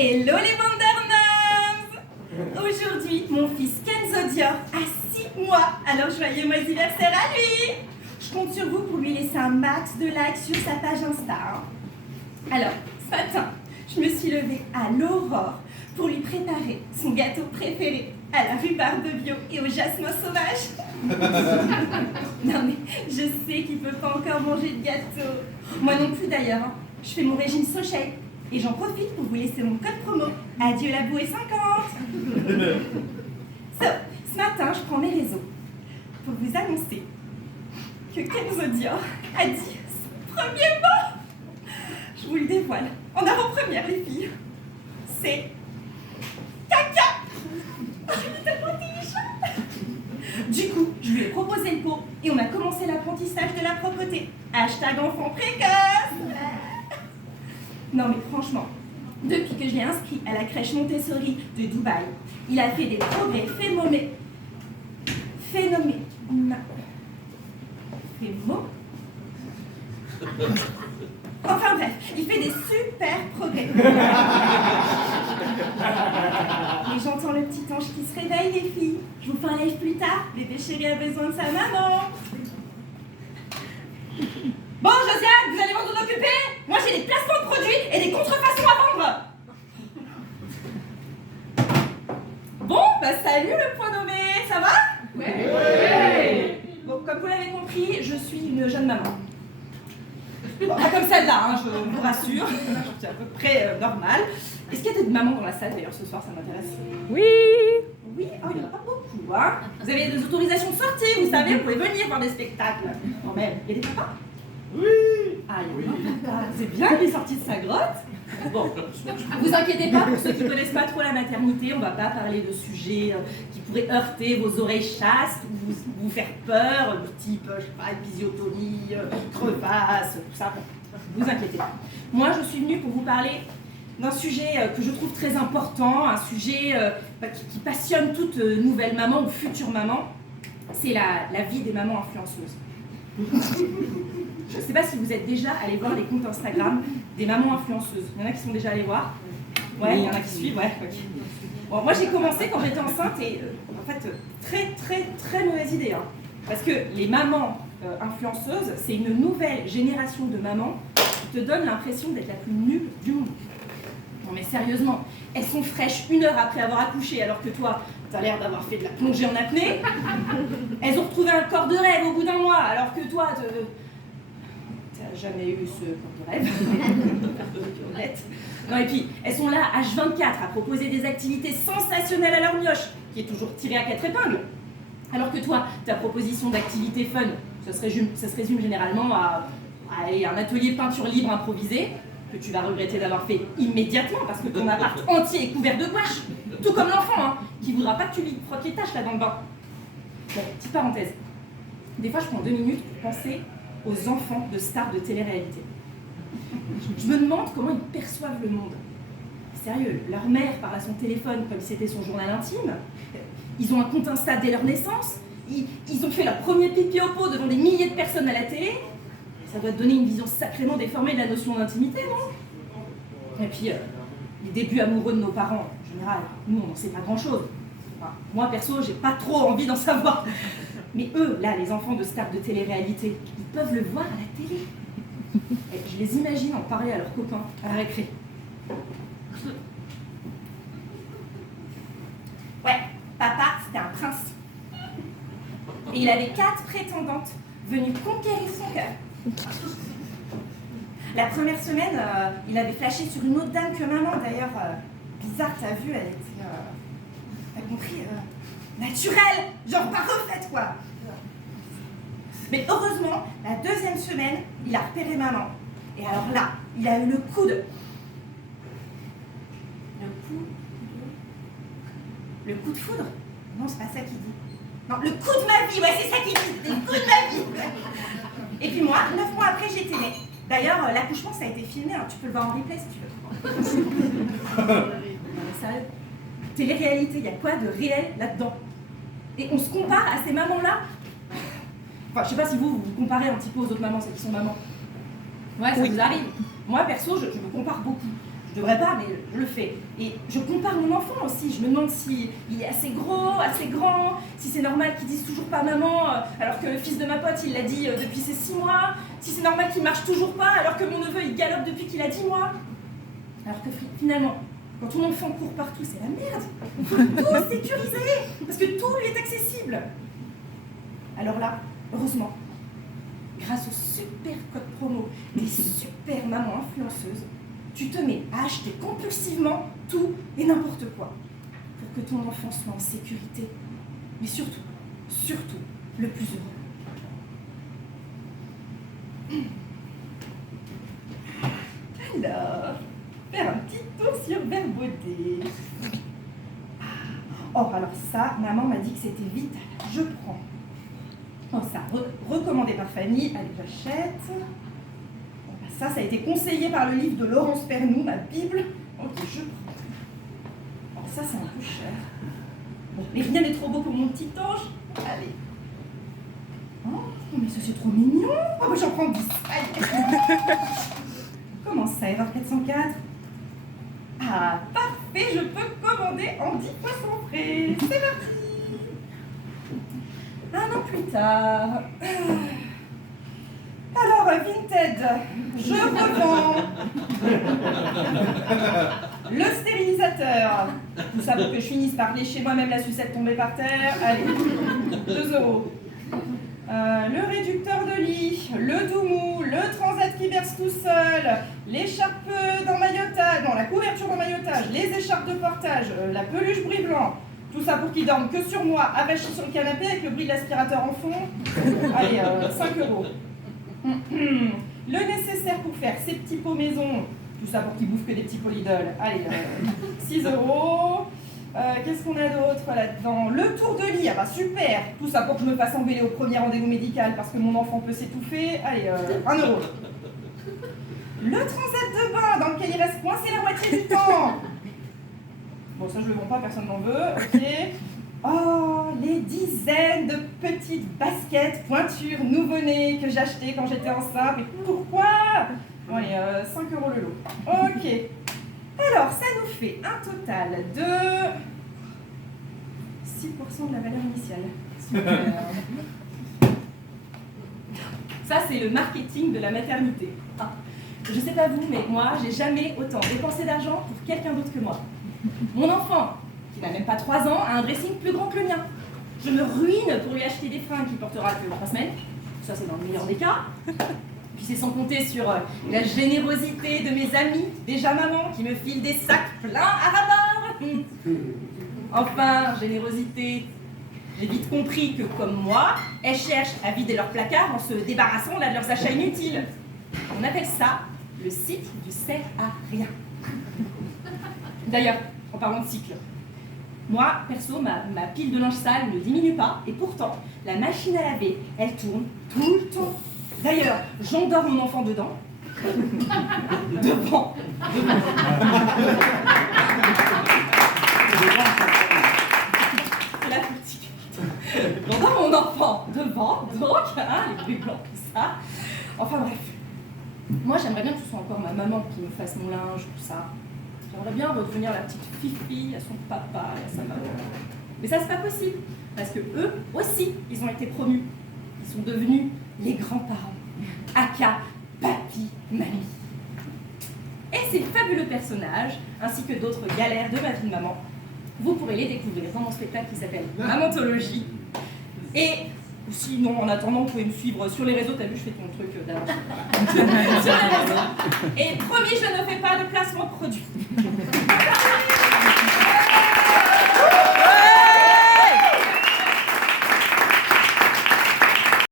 Hello les Wondernoms! Aujourd'hui, mon fils Kenzo Dior a 6 mois, alors joyeux anniversaire à lui! Je compte sur vous pour lui laisser un max de likes sur sa page Insta. Hein. Alors, ce matin, je me suis levée à l'aurore pour lui préparer son gâteau préféré à la rhubarbe bio et au jasmin sauvage. Non mais, je sais qu'il ne peut pas encore manger de gâteau. Moi non plus d'ailleurs. Hein. Je fais mon régime Sochey. Et j'en profite pour vous laisser mon code promo. Adieu la bouée 50. Ce matin, je prends mes réseaux pour vous annoncer que Kenzo Dior a dit son premier mot. Je vous le dévoile en avant-première, les filles. C'est caca. Il est tellement intelligent. Du coup, je lui ai proposé le pot et on a commencé l'apprentissage de la propreté. Hashtag enfant précoce. Non mais franchement, depuis que je l'ai inscrit à la crèche Montessori de Dubaï, il a fait des progrès phénoménaux. Enfin bref, il fait des super progrès. Et j'entends le petit ange qui se réveille, les filles. Je vous fais un live plus tard. Bébé chéri a besoin de sa maman. Bon, Josiane, vous allez vous en occuper? Moi, j'ai des placements de produits et des contrefaçons à vendre. Bon, bah salut le point nommé, ça va? Ouais. Bon, comme vous l'avez compris, je suis une jeune maman. Bon, pas comme celle-là, hein, je vous rassure. C'est à peu près normal. Est-ce qu'il y a des mamans dans la salle d'ailleurs ce soir? Ça m'intéresse. Oui. Oui, oh, il n'y en a pas beaucoup, hein. Vous avez des autorisations de sortie, vous savez, vous pouvez venir voir des spectacles. Quand même, il y a des papas? Oui. Ah, il y a un papa. C'est bien, il est sorti de sa grotte. Bon, vous inquiétez pas, pour ceux qui ne connaissent pas trop la maternité, on ne va pas parler de sujets qui pourraient heurter vos oreilles chastes ou vous faire peur, du type, je sais pas, épisiotomie, crevasse, tout ça. Vous inquiétez pas. Moi, je suis venue pour vous parler d'un sujet que je trouve très important, un sujet qui passionne toute nouvelle maman ou future maman. C'est la vie des mamans influenceuses. Je ne sais pas si vous êtes déjà allé voir les comptes Instagram des mamans influenceuses. Il y en a qui sont déjà allés voir? Ouais, il y en a qui suivent, ouais. Okay. Bon, moi j'ai commencé quand j'étais enceinte et en fait, très mauvaise idée. Hein, parce que les mamans influenceuses, c'est une nouvelle génération de mamans qui te donne l'impression d'être la plus nulle du monde. Non mais sérieusement, elles sont fraîches 1 heure après avoir accouché alors que toi, t'as l'air d'avoir fait de la plongée en apnée. Elles ont retrouvé un corps de rêve au bout d'1 mois alors que toi, t'as jamais eu ce corps de rêve. Honnête. Non et puis, elles sont là H24 à proposer des activités sensationnelles à leur mioche, qui est toujours tirée à 4 épingles. Alors que toi, ta proposition d'activité fun, ça se résume généralement à un atelier peinture libre improvisé, que tu vas regretter d'avoir fait immédiatement parce que ton appart entier est couvert de gouache. Tout comme l'enfant, hein, qui voudra pas que tu lui frottes les taches là dans le bain. Bon, petite parenthèse. Des fois, je prends 2 minutes pour penser aux enfants de stars de télé-réalité. Je me demande comment ils perçoivent le monde. Sérieux, leur mère parle à son téléphone comme si c'était son journal intime. Ils ont un compte Insta dès leur naissance. Ils ont fait leur premier pipi au pot devant des milliers de personnes à la télé. Ça doit te donner une vision sacrément déformée de la notion d'intimité, non? Et puis, les débuts amoureux de nos parents, en général, nous, on n'en sait pas grand-chose. Enfin, moi, perso, j'ai pas trop envie d'en savoir. Mais eux, là, les enfants de stars de télé-réalité, ils peuvent le voir à la télé. Et je les imagine en parler à leurs copains à la récré. Ouais, papa, c'était un prince. Et il avait 4 prétendantes venues conquérir son cœur. La première semaine, il avait flashé sur une autre dame que maman. D'ailleurs, bizarre, t'as vu, elle était, t'as compris, naturelle, genre pas refaite, quoi. Mais heureusement, la 2e semaine, il a repéré maman. Et alors là, il a eu le coup de... Le coup de foudre? Non, c'est pas ça qu'il dit. Non, le coup de ma vie, ouais, c'est ça qu'il dit. Le coup de ma vie. Et puis moi, 9 mois après, j'étais née. D'ailleurs, l'accouchement, ça a été filmé, hein. Tu peux le voir en replay si tu veux. Non, mais sérieux, télé-réalité, il y a quoi de réel là-dedans? Et on se compare à ces mamans-là. Enfin, je sais pas si vous comparez un petit peu aux autres mamans, celles qui sont mamans. Ouais, ça vous arrive. Moi, perso, je me compare beaucoup. Je Je devrais pas, mais je le fais. Et je compare mon enfant aussi. Je me demande s'il est assez gros, assez grand, si c'est normal qu'il dise toujours pas maman, alors que le fils de ma pote, il l'a dit depuis ses 6 mois, si c'est normal qu'il marche toujours pas, alors que mon neveu, il galope depuis qu'il a 10 mois. Alors que finalement, quand ton enfant court partout, c'est la merde. Il faut tout sécuriser, parce que tout lui est accessible. Alors là, heureusement, grâce au super code promo des super mamans influenceuses, tu te mets à acheter compulsivement tout et n'importe quoi pour que ton enfant soit en sécurité, mais surtout, le plus heureux. Alors, faire un petit tour sur Verbaudet. Oh, alors ça, maman m'a dit que c'était vital. Je prends. Oh, ça, recommandé par famille. Allez, j'achète. Bon, bah, ça a été conseillé par le livre de Laurence Pernoud, ma Bible. Ok, je prends. Oh, ça, c'est un peu cher. Bon, mais rien n'est trop beau pour mon petit ange. Allez. Oh, mais ça, c'est trop mignon. Oh, bah, j'en prends 10. Allez. Comment ça, Erreur 404? Ah, parfait, je peux commander en 10 poissons frais. C'est parti. Un an plus tard. Alors, Vinted, je revends le stérilisateur. Tout ça pour que je finisse par lécher moi-même la sucette tombée par terre. Allez, 2 euros. Le réducteur de lit, le doumou, le transat qui verse tout seul, l'écharpe d'emmaillotage, non, la couverture d'emmaillotage, les écharpes de portage, la peluche bris blanc. Tout ça pour qu'il dorme que sur moi, avachi sur le canapé avec le bruit de l'aspirateur en fond. Allez, 5 euros. Le nécessaire pour faire ses petits pots maison. Tout ça pour qu'il bouffe que des petits pots Lidl. Allez, 6 euros. Qu'est-ce qu'on a d'autre là-dedans? Le tour de lit, ah bah super. Tout ça pour que je me fasse engueuler au premier rendez-vous médical parce que mon enfant peut s'étouffer. Allez, 1 euro. Le transat de bain dans lequel il reste coincé la moitié du temps. Bon, ça je le vends pas, personne n'en veut, ok. Oh, les dizaines de petites baskets pointures nouveau-nées que j'ai achetées quand j'étais enceinte. Mais pourquoi? Bon, allez, 5 euros le lot. Ok. Alors, ça nous fait un total de 6% de la valeur initiale. Ça, c'est le marketing de la maternité. Ah. Je sais pas vous, mais moi, j'ai jamais autant dépensé d'argent pour quelqu'un d'autre que moi. Mon enfant, qui n'a même pas 3 ans, a un dressing plus grand que le mien. Je me ruine pour lui acheter des fringues qu'il portera que 3 semaines. Ça, c'est dans le meilleur des cas. Puis c'est sans compter sur la générosité de mes amis, déjà mamans, qui me filent des sacs pleins à ras-bord. Enfin, générosité. J'ai vite compris que, comme moi, elles cherchent à vider leur placard en se débarrassant de leurs achats inutiles. On appelle ça le cycle du sert à rien. D'ailleurs, en parlant de cycle, moi, perso, ma pile de linge sale ne diminue pas, et pourtant, la machine à laver, elle tourne tout le temps. D'ailleurs, j'endors mon enfant dedans. Devant. C'est la petite. J'endors mon enfant devant, donc, les bruits blancs, tout ça. Enfin bref. Moi, j'aimerais bien que ce soit encore ma maman qui me fasse mon linge, tout ça. J'aimerais bien redevenir la petite fifi à son papa et à sa maman. Mais ça, c'est pas possible. Parce que eux aussi, ils ont été promus. Ils sont devenus les grands-parents. Aka, papi, mamie. Et ces fabuleux personnages, ainsi que d'autres galères de ma vie de maman, vous pourrez les découvrir dans mon spectacle qui s'appelle Mamantologie. Et sinon, en attendant, vous pouvez me suivre sur les réseaux. T'as vu, je fais ton truc d'avance. Sur les réseaux. Et promis, je ne fais pas de placement de produit.